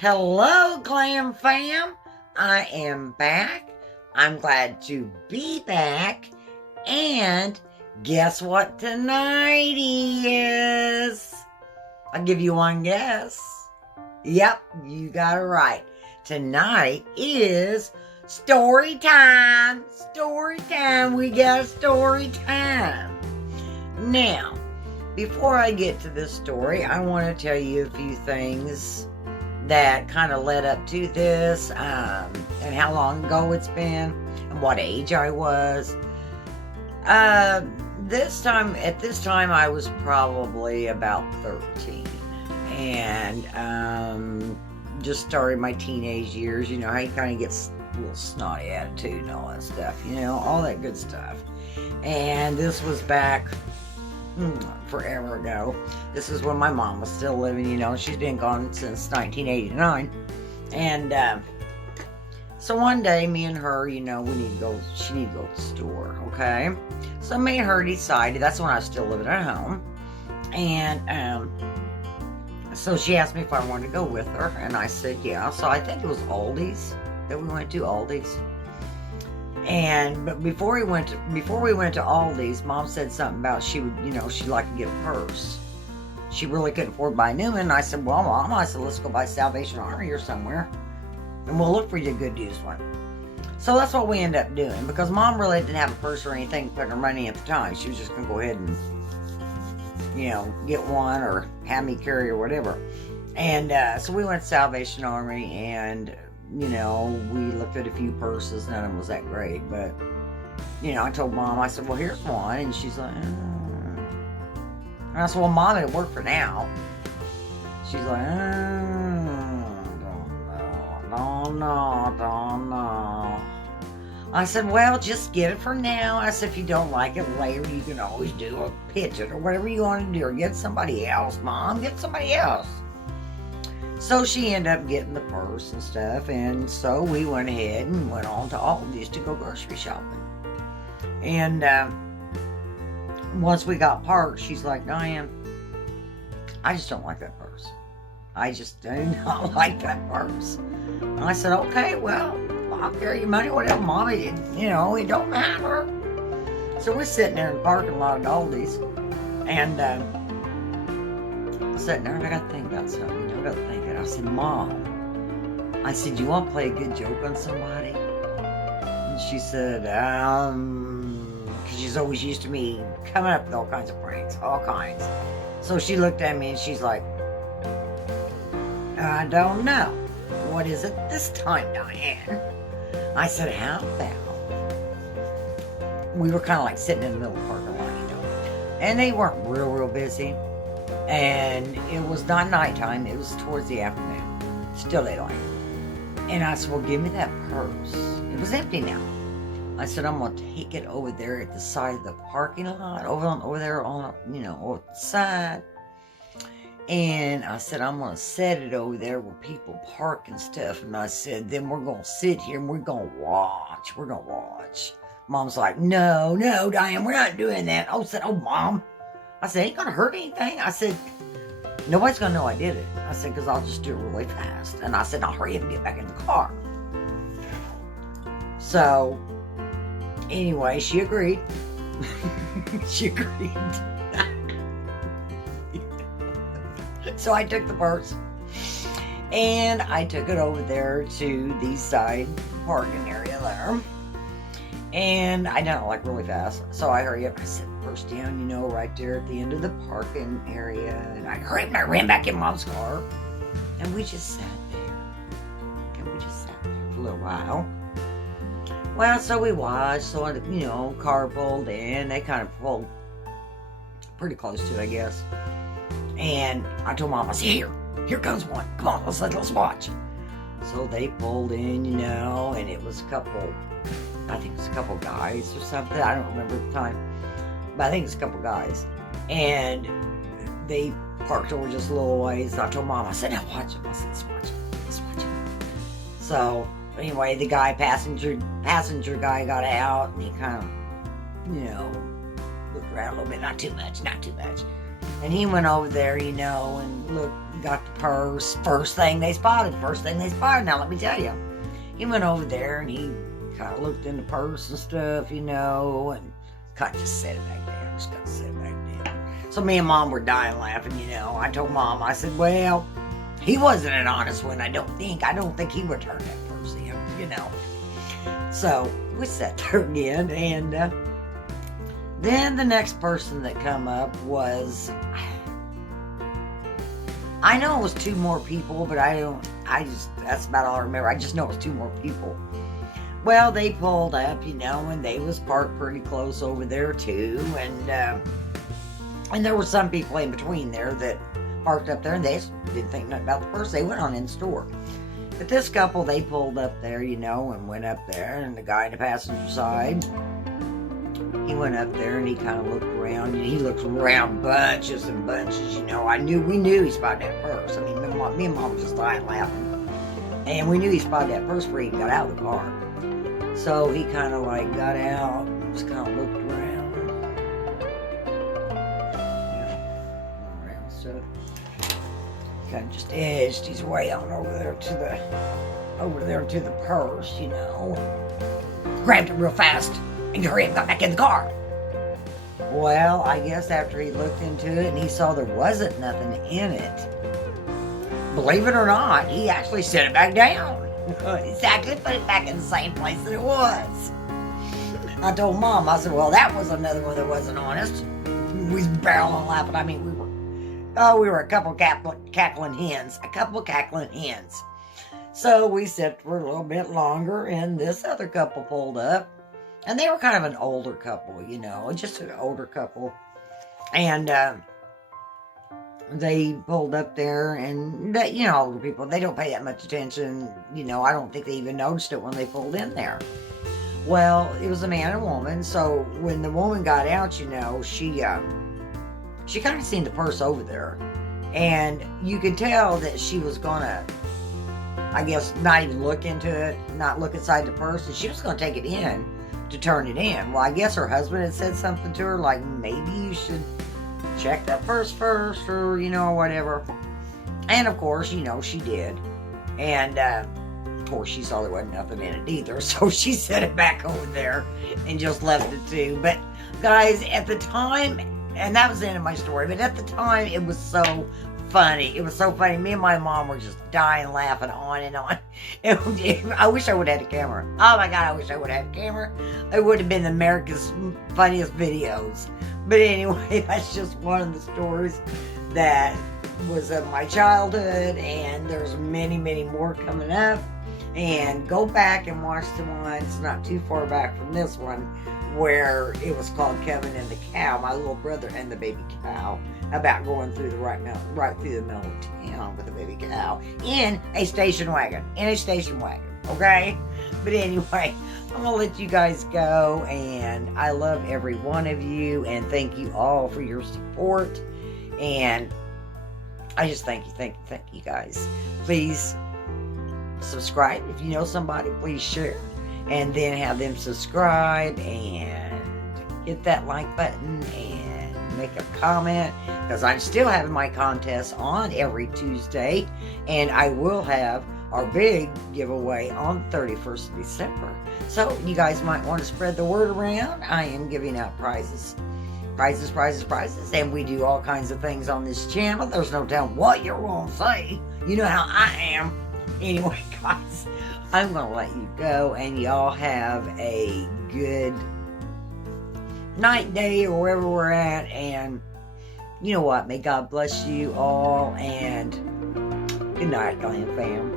Hello, Glam Fam. I am back. I'm glad to be back. And guess what tonight is? I'll give you one guess. Yep, you got it right. Tonight is story time. Story time. We got story time. Now, before I get to this story, I want to tell you a few things that kind of led up to this, and how long ago it's been, and what age I was. At this time, I was probably about 13, and just started my teenage years. You know how you kind of get a little snotty attitude and all that stuff. You know, all that good stuff. And this was back forever ago. This is when my mom was still living, you know. She's been gone since 1989. And so one day, me and her, you know, she need to go to the store, okay? So me and her decided, that's when I was still living at home. And so she asked me if I wanted to go with her, and I said yeah. So I think it was Aldi's that we went to, Aldi's. But before we went to Aldi's, Mom said something about she'd like to get a purse. She really couldn't afford to buy a new one. And I said, well, Mom, let's go buy Salvation Army or somewhere, and we'll look for you a good used one. So that's what we ended up doing, because Mom really didn't have a purse or anything to put her money at the time. She was just going to go ahead and, you know, get one or have me carry or whatever. And so we went to Salvation Army, and you know, we looked at a few purses. None of them was that great, but you know, I told Mom, I said, well, here's one. And she's like, and I said, well, Mom, it'll work for now. She's like, don't know. I said, well, just get it for now. I said, if you don't like it later, you can always do a pitch it or whatever you want to do, or get somebody else. Mom, get somebody else. So she ended up getting the purse and stuff, and so we went ahead and went on to Aldi's to go grocery shopping. And once we got parked, she's like, Diane, I just don't like that purse. I just do not like that purse. And I said, okay, well, I'll carry your money, whatever, Mommy, you know, it don't matter. So we're sitting there in the parking lot at Aldi's, and sitting there, and I got to think about something. You know, I got to think. I said, Mom, I said, you want to play a good joke on somebody? And she said, because she's always used to me coming up with all kinds of pranks, all kinds. So she looked at me and she's like, I don't know. What is it this time, Diane? I said, how about? We were kind of like sitting in the middle of the parking lot, you know, and they weren't real busy. And it was not nighttime, it was towards the afternoon, still daylight. And I said, well, give me that purse. It was empty now. I said, I'm going to take it over there at the side of the parking lot, over there on, you know, over the side. And I said, I'm going to set it over there where people park and stuff. And I said, then we're going to sit here and we're going to watch. Mom's like, no, Diane, we're not doing that. I said, oh, Mom. I said, ain't gonna hurt anything. I said, nobody's gonna know I did it. I said, because I'll just do it really fast. And I said, I'll hurry up and get back in the car. So, anyway, she agreed. She agreed. So I took the purse, and I took it over there to the side parking area there. And I done it like really fast. So I hurry up. I set the purse down, you know, right there at the end of the parking area. And I hurried and I ran back in Mom's car. And we just sat there. For a little while. Well, so we watched. So, you know, car pulled in. They kind of pulled pretty close to it, I guess. And I told Mom, I said, here comes one. Come on, let's watch. So they pulled in, you know, and it was a couple guys or something. I don't remember at the time. But I think it's a couple guys. And they parked over just a little ways. I told Mom, I said, now watch them. I said, let's watch them. So, anyway, the passenger guy got out, and he kind of, you know, looked around a little bit. Not too much. And he went over there, you know, and look, got the purse. First thing they spotted. Now, let me tell you. He went over there and he kind of looked in the purse and stuff, you know, and kind of just set it back down. Just got to set it back down. So me and Mom were dying laughing, you know. I told Mom, I said, well, he wasn't an honest one, I don't think. I don't think he returned that purse in, you know. So we sat there again, and then the next person that come up was, I know it was 2 more people, but that's about all I remember. I just know it was 2 more people. Well, they pulled up, you know, and they was parked pretty close over there too, and there were some people in between there that parked up there, and they didn't think nothing about the purse. They went on in the store. But this couple, they pulled up there, you know, and went up there, and the guy in the passenger side, he went up there and he kind of looked around, and he looked around bunches and bunches, you know. We knew he spotted that purse. I mean, me and Mom was just dying laughing. And we knew he spotted that purse before he got out of the car. So he kind of like got out and just kind of looked around. So kind of just edged his way on over there to the purse, you know. Grabbed it real fast and hurried and got back in the car. Well, I guess after he looked into it and he saw there wasn't nothing in it, believe it or not, he actually set it back down. Exactly, put it back in the same place that it was. I told Mom, I said, well, that was another one that wasn't honest. We was barreling laughing. I mean, we were a couple cackling hens. So we sat for a little bit longer, and this other couple pulled up. And they were kind of an older couple, you know, just an older couple. And they pulled up there, and, you know, older people, they don't pay that much attention. You know, I don't think they even noticed it when they pulled in there. Well, it was a man and a woman, so when the woman got out, you know, she kind of seen the purse over there. And you could tell that she was going to, I guess, not even look into it, not look inside the purse, and she was going to take it in to turn it in. Well, I guess her husband had said something to her, like, maybe you should check that purse first, or, you know, whatever. And, of course, you know, she did. And, of course, she saw there wasn't nothing in it either, so she set it back over there and just left it too. But, guys, at the time, and that was the end of my story, but at the time, it was so funny. It was so funny. Me and my mom were just dying laughing on and on. I wish I would have had a camera. Oh my God, I wish I would have had a camera. It would have been America's funniest videos. But anyway, that's just one of the stories that was of my childhood, and there's many, many more coming up. And go back and watch the ones not too far back from this one, where it was called Kevin and the Cow, my little brother and the baby cow, about going through the right through the middle of town with a baby cow in a station wagon. Okay? But anyway, I'm gonna let you guys go, and I love every one of you, and thank you all for your support. And I just thank you guys. Please subscribe. If you know somebody, please share, and then have them subscribe and hit that like button and make a comment, because I'm still having my contest on every Tuesday, and I will have our big giveaway on 31st of December. So you guys might want to spread the word around. I am giving out prizes, and we do all kinds of things on this channel. There's no telling what you're going to say. You know how I am. Anyway, guys, I'm going to let you go, and y'all have a good night, day, or wherever we're at. And you know what? May God bless you all, and good night, Glam Fam.